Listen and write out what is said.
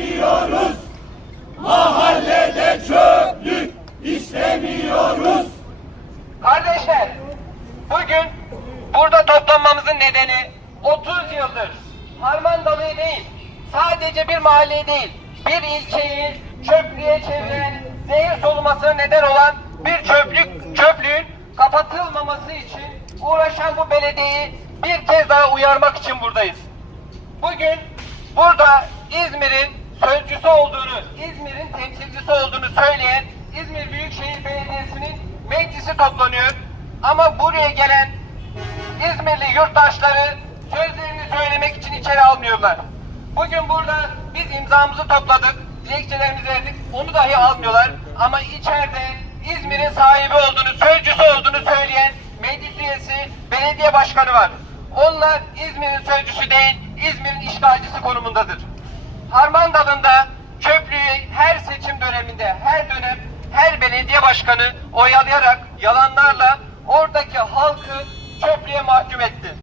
istemiyoruz. Mahallede çöplük istemiyoruz. Kardeşler, bugün burada toplanmamızın nedeni 30 yıldır harman dalığı değil, sadece bir mahalle değil, bir ilçeyi çöplüğe çeviren, zehir solumasına neden olan bir çöplük, çöplüğün kapatılmaması için uğraşan bu belediyeyi bir kez daha uyarmak için buradayız. Bugün burada İzmir'in sözcüsü olduğunu, İzmir'in temsilcisi olduğunu söyleyen İzmir Büyükşehir Belediyesi'nin meclisi toplanıyor. Ama buraya gelen İzmirli yurttaşları sözlerini söylemek için içeri almıyorlar. Bugün burada biz imzamızı topladık, dilekçelerimizi verdik, onu dahi almıyorlar. Ama içeride İzmir'in sahibi olduğunu, sözcüsü olduğunu söyleyen meclis üyesi, belediye başkanı var. Onlar İzmir'in sözcüsü değil, İzmir'in işgalcisi konumundadır. Harmandalı'nda çöplüğü her seçim döneminde, her dönem, her belediye başkanı oyalayarak, yalanlarla oradaki halkı çöplüğe mahkum etti.